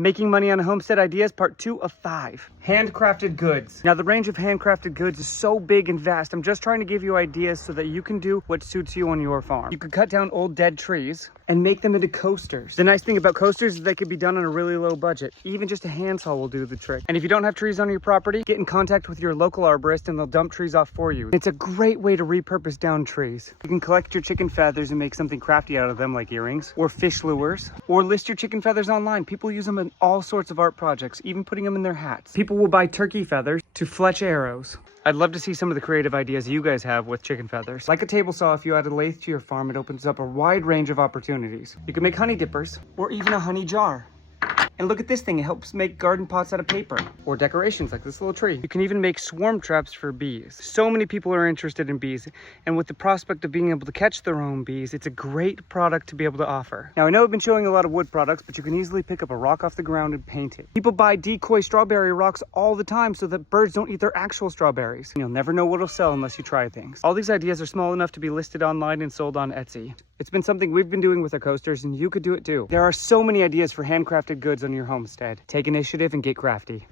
Making money on a homestead ideas, part 2 of 5. Handcrafted goods. Now the range of handcrafted goods is so big and vast. I'm just trying to give you ideas so that you can do what suits you on your farm. You could cut down old dead trees and make them into coasters. The nice thing about coasters is they can be done on a really low budget. Even just a handsaw will do the trick. And if you don't have trees on your property, get in contact with your local arborist and they'll dump trees off for you. It's a great way to repurpose down trees. You can collect your chicken feathers and make something crafty out of them, like earrings or fish lures, or list your chicken feathers online. People use them in all sorts of art projects, even putting them in their hats. People will buy turkey feathers to fletch arrows. I'd love to see some of the creative ideas you guys have with chicken feathers. Like a table saw, if you add a lathe to your farm, it opens up a wide range of opportunities. You can make honey dippers or even a honey jar. And look at this thing, it helps make garden pots out of paper or decorations like this little tree. You can even make swarm traps for bees. So many people are interested in bees, and with the prospect of being able to catch their own bees, it's a great product to be able to offer. Now I know I've been showing a lot of wood products, but you can easily pick up a rock off the ground and paint it. People buy decoy strawberry rocks all the time so that birds don't eat their actual strawberries. You'll never know what'll sell unless you try things. All these ideas are small enough to be listed online and sold on Etsy. It's been something we've been doing with our coasters, and you could do it too. There are so many ideas for handcrafted goods on your homestead. Take initiative and get crafty.